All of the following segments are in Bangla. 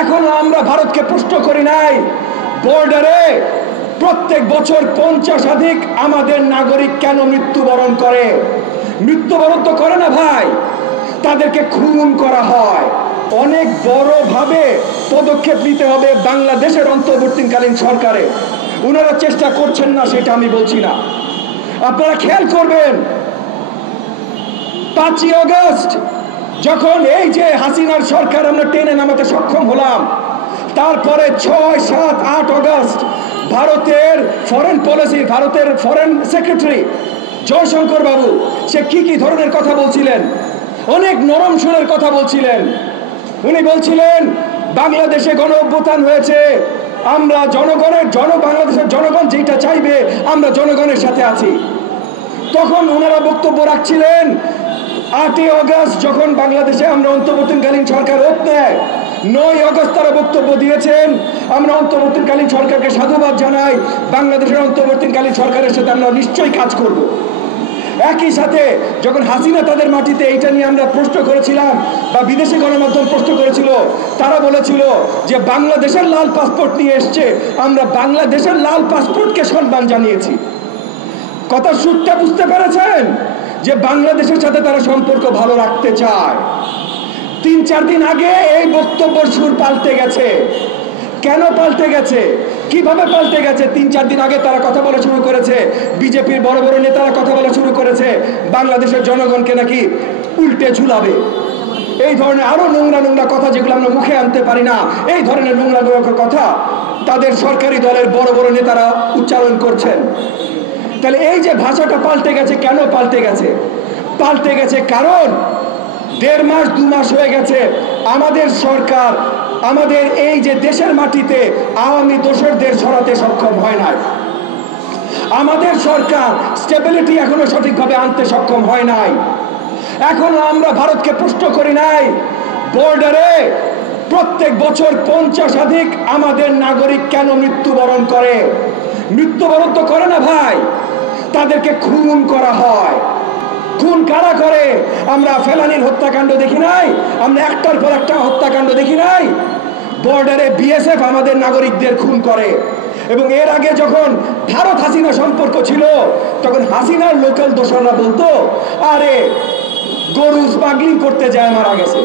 এখনো আমরা ভারতকে প্রশ্ন করি নাই বর্ডারে প্রত্যেক বছর 50 আমাদের নাগরিক কেন মৃত্যুবরণ করে? মৃত্যুবরণ তো করে না ভাই, তাদেরকে খুন করা হয়। অনেক বড়ভাবে পদক্ষেপ নিতে হবে বাংলাদেশের অন্তর্বর্তীকালীন সরকারে। ওনারা চেষ্টা করছেন না সেটা আমি বলছি না। আপনারা খেয়াল করবেন 5ই আগস্ট যখন এই যে হাসিনার সরকার আমরা টেনে নামাতে সক্ষম হলাম, তারপরে 6, 7, 8 আগস্ট ভারতের ফরেন পলিসি, ভারতের ফরেন সেক্রেটারি জয়শঙ্কর বাবু সে কি ধরনের কথা বলছিলেন, অনেক নরম সুরের কথা বলছিলেন। উনি বলছিলেন বাংলাদেশে গণ অভ্যুত্থান হয়েছে, আমরা বাংলাদেশের জনগণ যেটা চাইবে আমরা জনগণের সাথে আছি। তখন ওনারা বক্তব্য রাখছিলেন 8ই আগস্ট যখন বাংলাদেশে আমরা অন্তর্বর্তীকালীন সরকার ওত নেয়, 9ই আগস্ট তারা বক্তব্য দিয়েছেন আমরা অন্তর্বর্তীকালীন সরকারকে সাধুবাদ জানাই, বাংলাদেশের অন্তর্বর্তীকালীন সরকারের সাথে আমরা নিশ্চয়ই কাজ করব। একই সাথে যখন হাসিনা তাদের মাটিতে এইটা নিয়ে আমরা প্রশ্ন করেছিলাম বা বিদেশি গণমাধ্যম প্রশ্ন করেছিল, তারা বলেছিল যে বাংলাদেশের লাল পাসপোর্ট নিয়ে এসছে, আমরা বাংলাদেশের লাল পাসপোর্টকে সম্মান জানিয়েছি। কথা সুরটা বুঝতে পেরেছেন যে বাংলাদেশের সাথে তারা সম্পর্ক ভালো রাখতে চায়। 3-4 দিন আগে এই বক্তব্যের সুর পাল্টে গেছে। কেন পাল্টে গেছে, কিভাবে পাল্টে গেছে? 3-4 দিন আগে তারা কথা বলা শুরু করেছে, বিজেপির বড় বড় নেতারা কথা বলা শুরু করেছে বাংলাদেশের জনগণকে নাকি উল্টে ঝুলাবে। এই ধরনের আরো নোংরা কথা যেগুলো আমরা মুখে আনতে পারি না, এই ধরনের নোংরা কথা তাদের সরকারি দলের বড় বড় নেতারা উচ্চারণ করছেন। তাহলে এই যে ভাষাটা পাল্টে গেছে, কেন পাল্টে গেছে? পাল্টে গেছে কারণ 1.5 মাস 2 মাস হয়ে গেছে আমাদের সরকার আমাদের এই যে দেশের মাটিতে আওয়ামী দোসরদের সরাতে সক্ষম হয় নাই। আমাদের সরকার স্টেবিলিটি এখনো সঠিকভাবে আনতে সক্ষম হয় নাই। এখনো আমরা ভারতকে প্রশ্ন করি নাই বর্ডারে প্রত্যেক বছর 50 আমাদের নাগরিক কেন মৃত্যুবরণ করে? মৃত্যুবরণ তো করে না ভাই, তাদেরকে খুন করা হয়। খুন কারা করে? আমরা ফেলানির হত্যাকাণ্ড দেখি নাই, আমরা একটার পর একটা হত্যাকাণ্ড দেখি নাই। বর্ডারে বিএসএফ আমাদের নাগরিকদের খুন করে। এবং এর আগে যখন ভারত হাসিনা সম্পর্ক ছিল তখন হাসিনার লোকাল দোসররা বলতো আরে গরু স্মাগলিং করতে যায় মারা গেছে।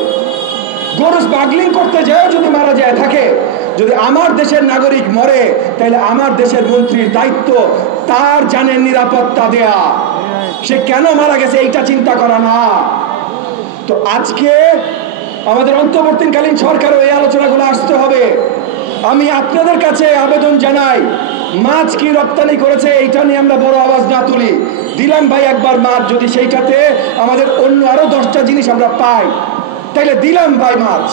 গরু স্মাগলিং করতে যায় যদি মারা যায় থাকে, যদি আমার দেশের নাগরিক মরে তাহলে আমার দেশের মন্ত্রীর দায়িত্ব তার জানের নিরাপত্তা দেয়া, সে কেন মারা গেছে এইটা চিন্তা করা না। তো আজকে আমাদের অন্তর্বর্তীকালীন সরকারও এই আলোচনাগুলো আসতে হবে। আমি আপনাদের কাছে আবেদন জানাই, মাছ কি রপ্তানি করেছে এইটা নিয়ে আমরা বড় আওয়াজ না তুলি। দিলাম ভাই একবার মাছ, যদি সেইটাতে আমাদের অন্য আরো 10টা জিনিস আমরা পাই তাইলে দিলাম ভাই মাছ,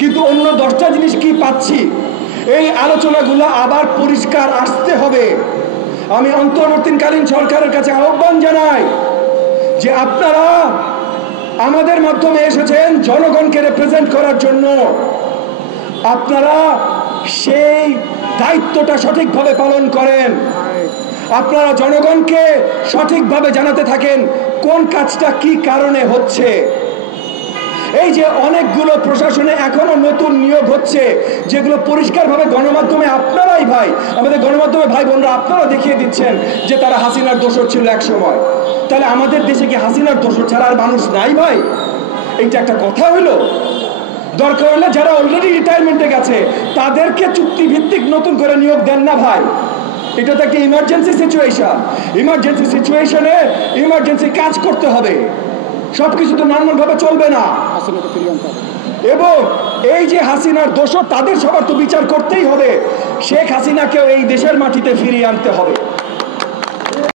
কিন্তু অন্য 10টা জিনিস কি পাচ্ছি এই আলোচনাগুলো আবার পরিষ্কার আসতে হবে। আমি অন্তর্বর্তীকালীন সরকারের কাছে আহ্বান জানাই যে আপনারা আমাদের মাধ্যমে এসেছেন জনগণকে রিপ্রেজেন্ট করার জন্য, আপনারা সেই দায়িত্বটা সঠিকভাবে পালন করেন। আপনারা জনগণকে সঠিকভাবে জানাতে থাকেন কোন কাজটা কি কারণে হচ্ছে। এই যে অনেকগুলো প্রশাসনে এখনো নতুন নিয়োগ হচ্ছে যেগুলো পরিষ্কারভাবে গণমাধ্যমে আপনারাই ভাই, আমাদের গণমাধ্যমে ভাই বোনরা আপনারা দেখিয়ে দিচ্ছেন যে তারা হাসিনার দোসর ছিল এক সময়। তাহলে আমাদের দেশে কি হাসিনার দোসর ছাড়া আর মানুষ নাই ভাই? এইটা একটা কথা হইলো? দরকার হলে যারা অলরেডি রিটায়ারমেন্টে গেছে তাদেরকে চুক্তিভিত্তিক নতুন করে নিয়োগ দেন না ভাই। এটা তো একটা ইমার্জেন্সি সিচুয়েশন। ইমার্জেন্সি সিচুয়েশনে ইমার্জেন্সি কাজ করতে হবে, সবকিছু তো নর্মাল ভাবে চলবে না। এবং এই যে হাসিনার দোষর তাদের সবার তো বিচার করতেই হবে। শেখ হাসিনাকেও এই দেশের মাটিতে ফিরিয়ে আনতে হবে।